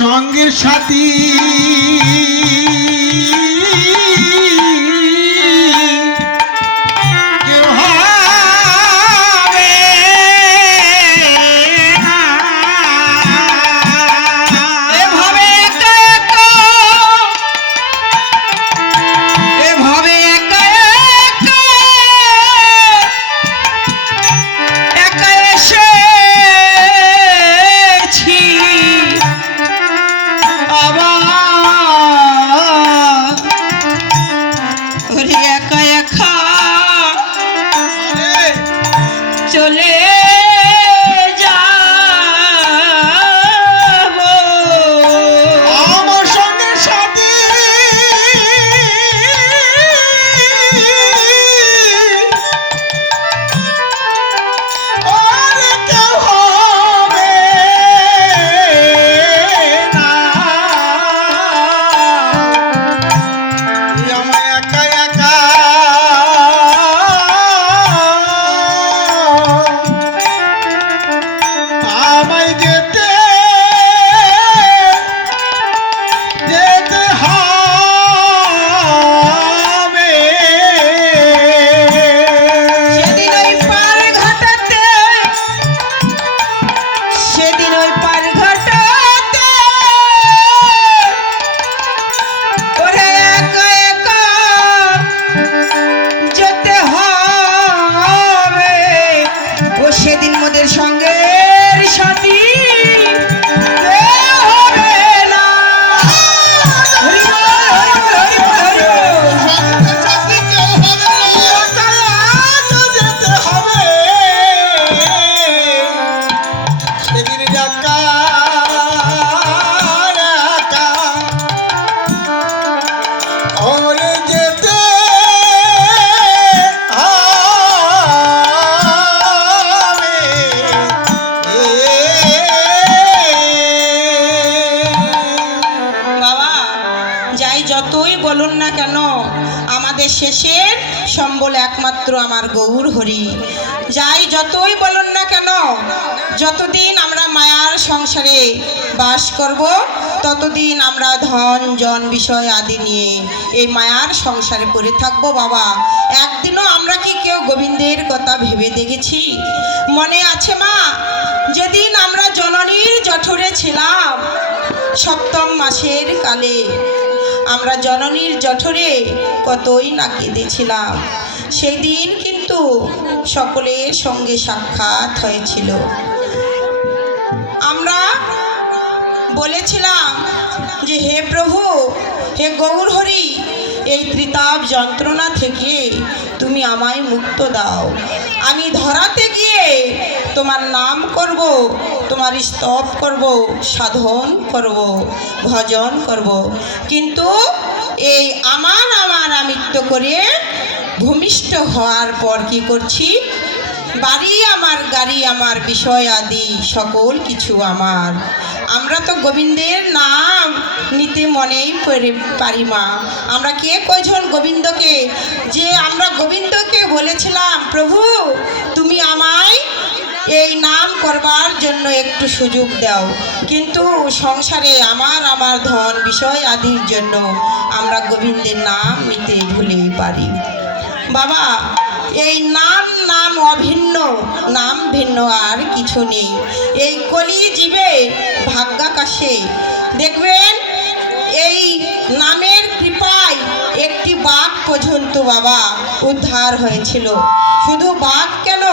সঙ্গের সাথী শেষের সম্বল একমাত্র আমার গৌর হরি। যাই যতই বলুন না কেন, যতদিন আমরা মায়ার সংসারে বাস করব ততদিন আমরা ধন জন বিষয় আদি নিয়ে এই মায়ার সংসারে পড়ে থাকবো। বাবা, একদিনও আমরা কি কেউ গোবিন্দের কথা ভেবে দেখেছি? মনে আছে মা, যেদিন আমরা জননীর জঠরে ছিলাম সপ্তম মাসের কালে, আমরা জননীর জঠরে কতই না কেঁদেছিলাম। সেই দিন কিন্তু সকলের সঙ্গে সাক্ষাৎ হয়েছিল। আমরা বলেছিলাম যে হে প্রভু, হে গৌর হরি, এই ত্রিতাপ যন্ত্রণা থেকে তুমি আমায় মুক্ত দাও। আমি ধরাতে গিয়ে তোমার নাম করব, তোমার স্তব করব, সাধন করব, ভজন করব। কিন্তু এই আমার আমিত্ব করে ভূমিষ্ঠ হওয়ার পর কি করছি? বাড়ি আমার, গাড়ি আমার, বিষয় আদি সকল কিছু আমার। আমরা তো গোবিন্দের নাম নিতে মনেই পারি মা। আমরা কে কয়জন গোবিন্দকে, যে আমরা গোবিন্দকে বলেছিলাম প্রভু তুমি আমায় এই নাম করবার জন্য একটু সুযোগ দাও, কিন্তু সংসারে আমার ধন বিষয় আদির জন্য আমরা গোবিন্দের নাম নিতে ভুলে পারি। বাবা, এই নাম অভিন্ন, নাম ভিন্ন আর কিছু নেই। এই কলি জীবে ভাগ্যাকাশে দেখবেন এই নামের কৃপায় একটি বাঘ পর্যন্ত বাবা উদ্ধার হয়েছিল। শুধু বাঘ কেন,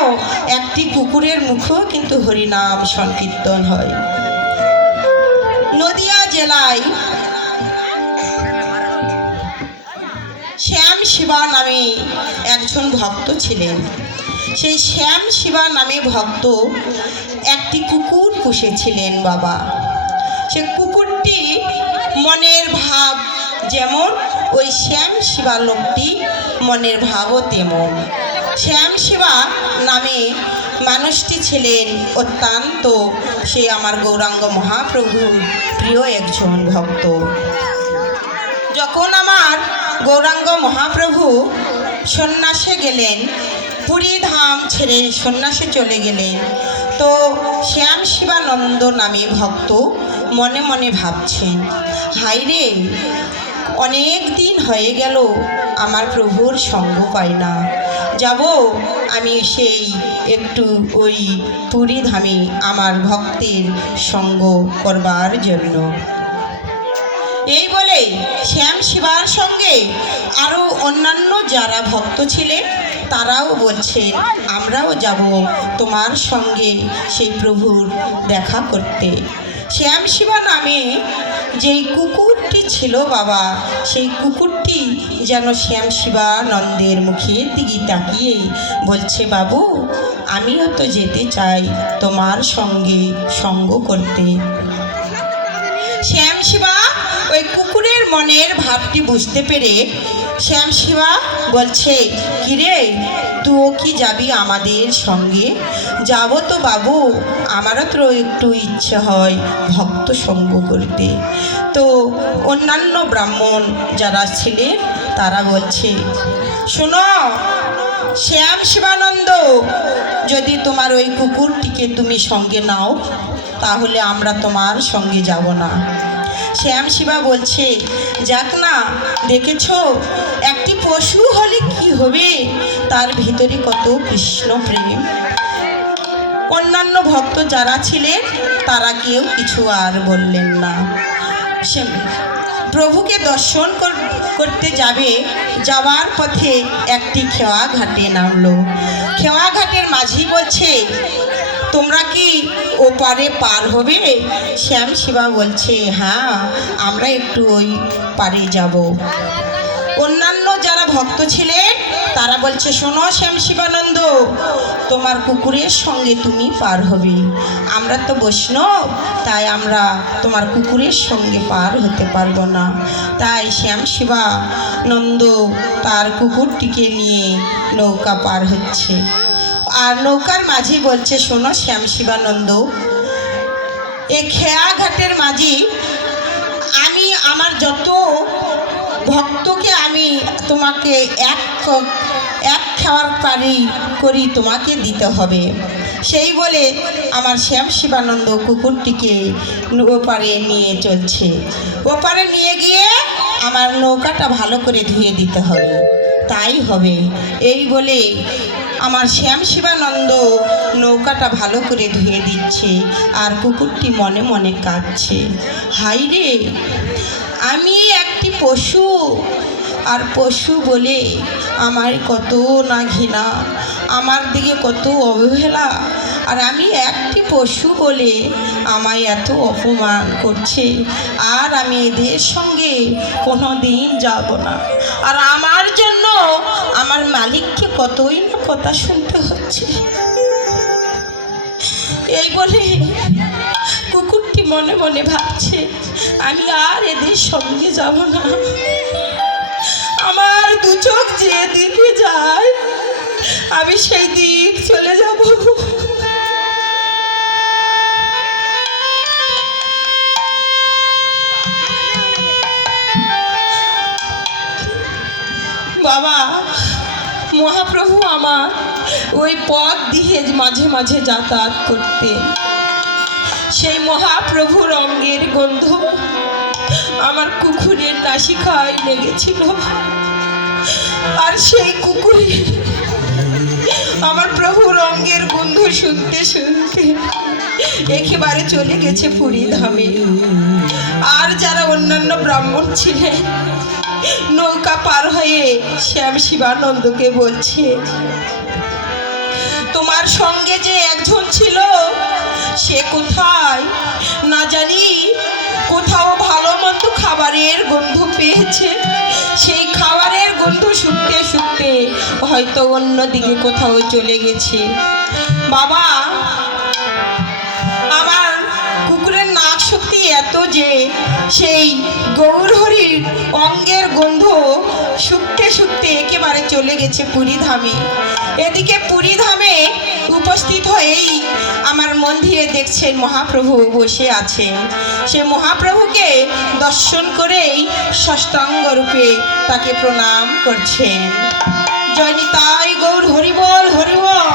একটি কুকুরের মুখেও কিন্তু হরিনাম সংকীর্তন হয়। নদিয়া জেলায় শ্যাম শিবা নামে একজন ভক্ত ছিলেন। সেই শ্যাম শিবা নামে ভক্ত একটি কুকুর পুষেছিলেন বাবা। সে কুকুরটি মনের ভাব যেমন, ওই শ্যাম শিবা লোকটি মনের ভাবও তেমন। শ্যাম শিবা নামে মানুষটি ছিলেন অত্যন্ত, সে আমার গৌরাঙ্গ মহাপ্রভুর প্রিয় একজন ভক্ত। যখন আমার গৌরাঙ্গ মহাপ্রভু সন্ন্যাসে গেলেন, পুরী ধাম ছেড়ে সন্ন্যাসে চলে গেলেন, তো শ্যাম শিবানন্দ নামে ভক্ত মনে মনে ভাবছেন, হায় রে, অনেক দিন হয়ে গেল আমার প্রভুর সঙ্গ পাই না, যাব আমি সেই একটু ওই পুরী ধামে আমার ভক্তের সঙ্গ করবার জন্য। এই বলে শ্যাম শিবার সঙ্গে আরও অন্যান্য যারা ভক্ত ছিলেন তারাও বলছেন, আমরাও যাব তোমার সঙ্গে সেই প্রভুর দেখা করতে। শ্যাম শিবা নামে যেই কুকুরটি ছিল বাবা, সেই কুকুরটি যেন শ্যাম শিবানন্দের মুখের দিকে তাকিয়ে বলছে, বাবু আমিও তো যেতে চাই তোমার সঙ্গে সঙ্গ করতে। শ্যাম শিবা ওই কুকুরের মনের ভাবটি বুঝতে পেরে শ্যাম শিবা বলছে, কিরে তুইও কি যাবি আমাদের সঙ্গে? যাব তো বাবু, আমারও তো একটু ইচ্ছে হয় ভক্ত সঙ্গ করতে। তো অন্যান্য ব্রাহ্মণ যারা ছিলেন তারা বলছে, শোনো শ্যাম শিবানন্দ, যদি তোমার ওই কুকুরটিকে তুমি সঙ্গে নাও তাহলে আমরা তোমার সঙ্গে যাব না। শ্যাম শিবা বলছে, যাক না, দেখেছ একটি পশু হলে কি হবে, তার ভিতরে কত কৃষ্ণ প্রেম। অন্যান্য ভক্ত যারা ছিলেন তারা কেউ কিছু আর বললেন না। সে প্রভুকে দর্শন করতে যাবে, যাওয়ার পথে একটি খেওয়া ঘাটে নামলো। খেওয়া ঘাটের মাঝি বলছে, তোমরা কি ওপারে পার হবে? শ্যাম শিবা বলছে, হ্যাঁ আমরা একটু ওই পারে যাব। অন্যান্য যারা ভক্ত ছিলেন তারা বলছে, শোনো শ্যাম শিবানন্দ, তোমার কুকুরের সঙ্গে তুমি পার হবে, আমরা তো বৈষ্ণব, তাই আমরা তোমার কুকুরের সঙ্গে পার হতে পারবো না। তাই শ্যাম শিবানন্দ তার কুকুরটিকে নিয়ে নৌকা পার হচ্ছে। আর নৌকার মাঝি বলছে, শোনো শ্যাম শিবানন্দ, এই খেয়া ঘাটের মাঝি, আমি আমার যত ভক্তকে আমি তোমাকে এক খাওয়ার পারি করি তোমাকে দিতে হবে। সেই বলে আমার শ্যাম শিবানন্দ কুকুরটিকে ওপারে নিয়ে চলছে। ওপারে নিয়ে গিয়ে আমার নৌকাটা ভালো করে ধুয়ে দিতে হবে, তাই হবে। এই বলে আমার শ্যাম শিবানন্দ নৌকাটা ভালো করে ধুয়ে দিচ্ছে, আর কুকুরটি মনে মনে কাঁদছে, হাই রে, আমি একটি পশু, আর পশু বলে আমার কত না ঘৃণা, আমার দিকে কত অবহেলা, আর আমি একটি পশু বলে আমায় এত অপমান করছে, আর আমি এদের সঙ্গে কোনো দিন যাব না। আর আমার জন্য আমার মালিককে কতই না কথা শুনতে হচ্ছে। এই বলে কুকুরটি মনে মনে ভাবছে, আমি আর এদের সঙ্গে যাব না, আমার দু চোখ যে দিকে যায় আমি সেই দিক চলে যাব। বাবা মহাপ্রভু আমার ওই পথ দিয়ে মাঝে মাঝে যাতায়াত করতেন। সেই মহাপ্রভুর অঙ্গের গন্ধ আমার কুকুরের নাসিকায় লেগেছিল, আর সেই কুকুরে আমার প্রভুর অঙ্গের গন্ধ শুনতে শুনতে একেবারে চলে গেছে পুরী ধামে। আর যারা অন্যান্য ব্রাহ্মণ ছিলেন নৌকা পার হয়ে শ্যাম শিবানন্দকে বলছে, তোমার সঙ্গে যে একজন ছিল সে কোথায়, না জানি কোথাও ভালো মন্দ খাবারের গন্ধ পেয়েছে, সেই খাবারের গন্ধ শুকতে শুকতে হয়তো অন্যদিকে কোথাও চলে গেছে। বাবা আমার কুকুরের নাক শক্তি এত যে সেই গৌরহরির অঙ্গের গন্ধ শুকতে শুকতে একেবারে চলে গেছে পুরী ধামে। এদিকে পুরী ধামে উপস্থিত হয়েই আমার মন্দিরে দেখছেন মহাপ্রভু বসে আছেন। সে মহাপ্রভুকে দর্শন করেই ষষ্ঠাঙ্গ রূপে তাকে প্রণাম করছেন। জয় নিতাই গৌর, হরিবল হরিবল।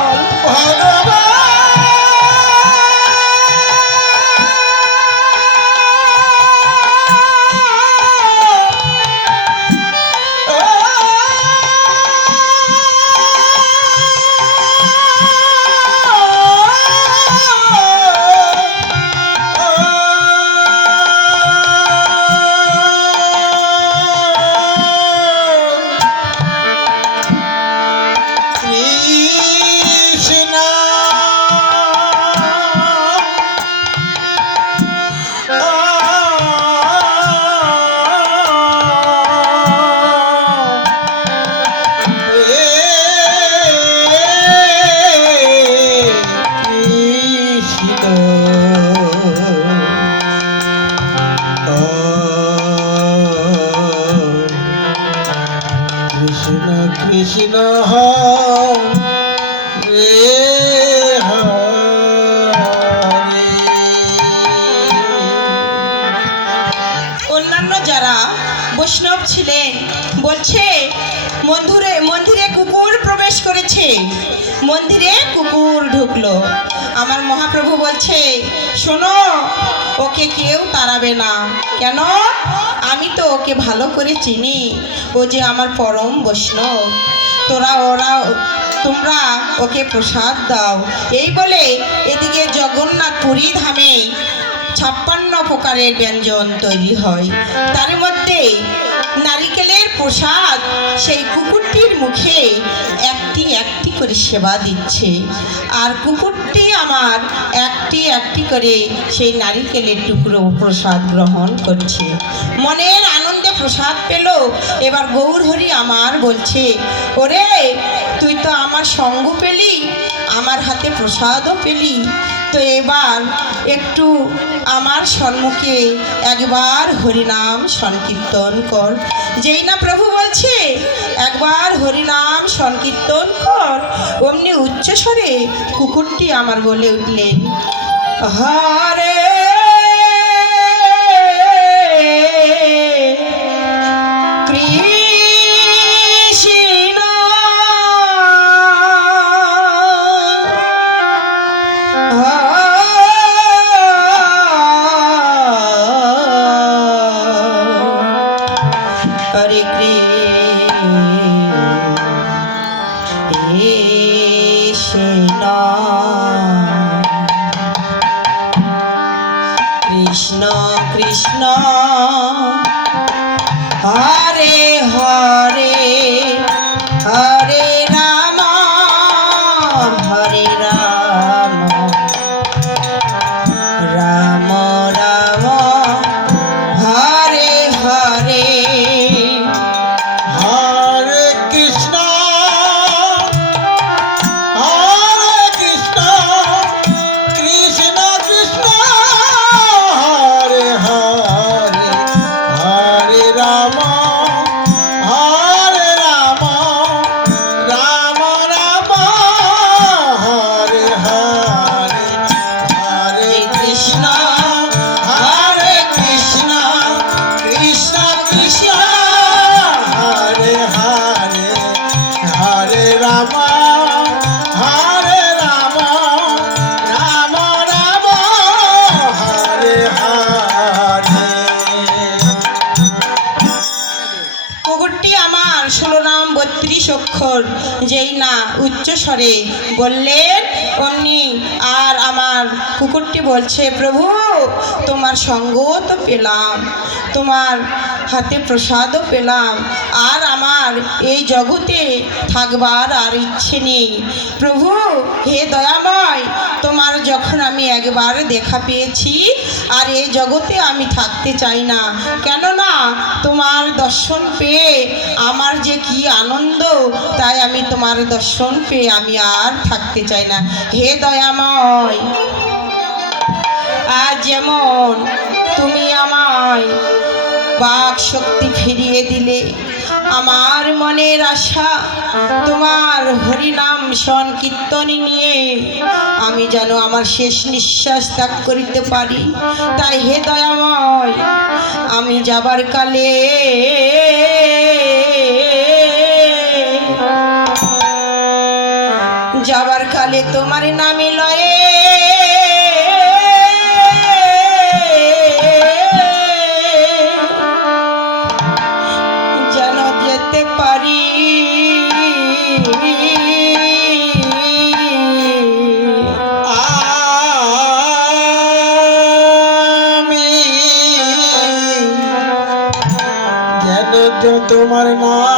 বৈষ্ণব ছিলেন, বলছে মন্দিরে কুকুর প্রবেশ করেছে, মন্দিরে কুকুর ঢুকলো। আমার মহাপ্রভু বলছে, শোনো, ওকে কেউ তাড়াবে না। কেন? আমি তো ওকে ভালো করে চিনি, ও যে আমার পরম বৈষ্ণব। তোমরা ওকে প্রসাদ দাও। এই বলে এদিকে জগন্নাথ পুরী ধামে 56 প্রকারের ব্যঞ্জন তৈরি হয়। তার মধ্যে নারিকেলের প্রসাদ সেই কুকুরটির মুখে একটি একটি করে সেবা দিচ্ছে, আর কুকুরটি আমার একটি একটি করে সেই নারিকেলের টুকরো প্রসাদ গ্রহণ করছে। মনের আনন্দে প্রসাদ পেল। এবার গৌরহরি আমার বলছে, ওরে, তুই তো আমার সঙ্গ পেলি, আমার হাতে প্রসাদও পেলি, তো এবার একটু আমার সম্মুখে একবার হরিনাম সংকীর্তন কর। যেই না প্রভু বলছে একবার হরিনাম সংকীর্তন কর, অমনি উচ্চস্বরে কুকুরটি আমার বলে উঠলেন, হরে কৃষ্ণ কৃষ্ণ হরে হরে, হরে রাম হরে রাম, রাম রাম হরে হরে। হরে কৃষ্ণ কৃষ্ণ কৃষ্ণ হরে হরে, হরে রাম হরে রাম, রাম রাম হরে হরে। হরে কৃষ্ণ হরে কৃষ্ণ, কৃষ্ণ কৃষ্ণ হরে হরে, হরে রাম হরে রাম, রাম রাম হরে হরে। কুকুরটি আমার 16 নাম 32 অক্ষর যেই না উচ্চস্বরে বললেন, অমনি আর আমার কুকুরটি বলছে, প্রভু, তোমার সঙ্গ তো পেলাম, তোমার হাতে প্রসাদও পেলাম, আর আমার এই জগতে থাকবার আর ইচ্ছে নেই। প্রভু, হে দয়াময়, তোমার যখন আমি একবার দেখা পেয়েছি, আর এই জগতে আমি থাকতে চাই না। কেননা তোমার দর্শন পেয়ে আমার যে কি আনন্দ, তাই আমি তোমার দর্শন পেয়ে আমি আর থাকতে চাই না। হে দয়াময়, আর যেমন তুমি আমায় বাক শক্তি ফিরিয়ে দিলে, আমার মনের আশা তোমার হরিনাম সংকীর্তনী নিয়ে আমি যেন আমার শেষ নিঃশ্বাস ত্যাগ করিতে পারি। তাই হে দয়াময়, আমি যাবার কালে তোমার নামে লয়ে যেন যেতে পারি। আমি যেন তোমার নাম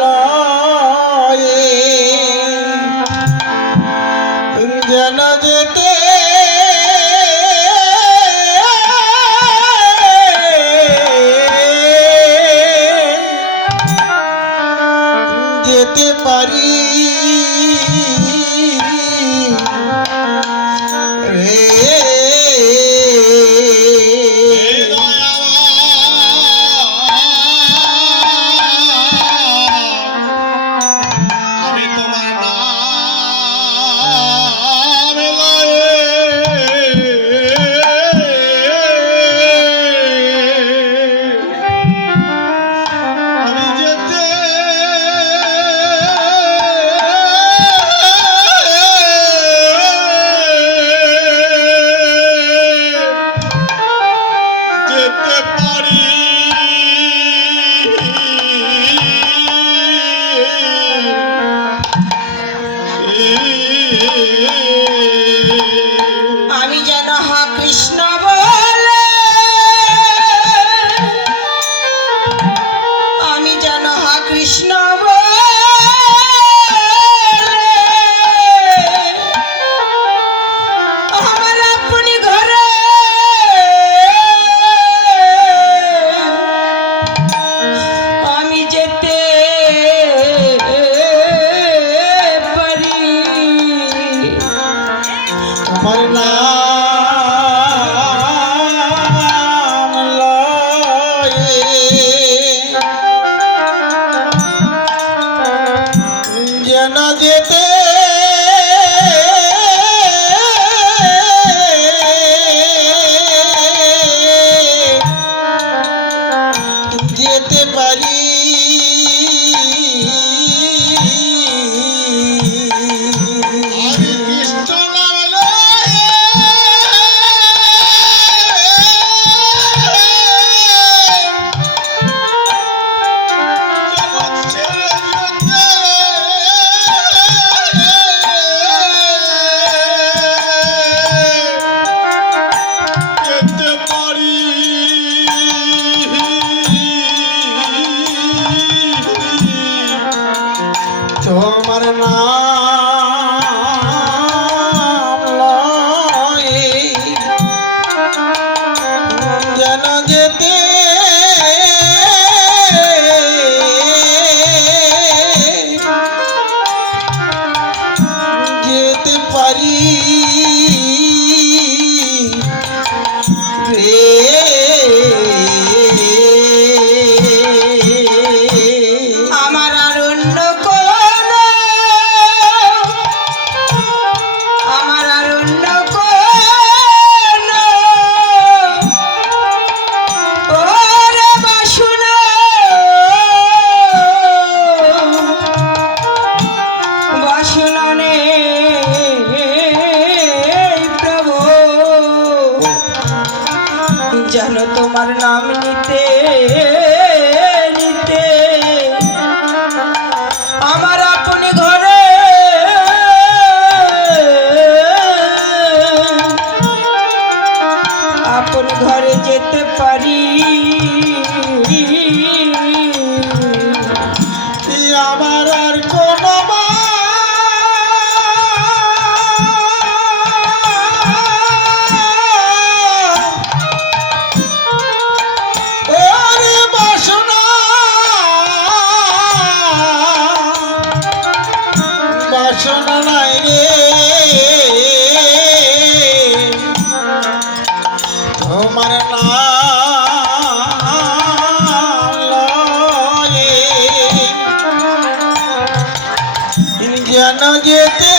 লয়ে যেন যেতে যেতে পারি রে। যেন তোমার নাম নিতে নিতে আমার আপন ঘরে আপন ঘরে যেতে পারি। আমার আর কোনো ওরে বাসনা বাসনা নাই রে, তোমার নাম লয়ে যেন যেতে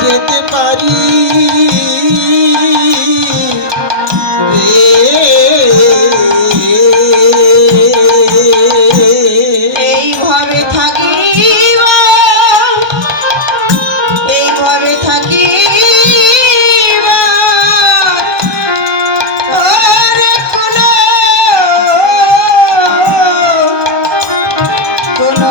যেতে পারি এইভাবে থাকি এইভাবে থাকি কোনো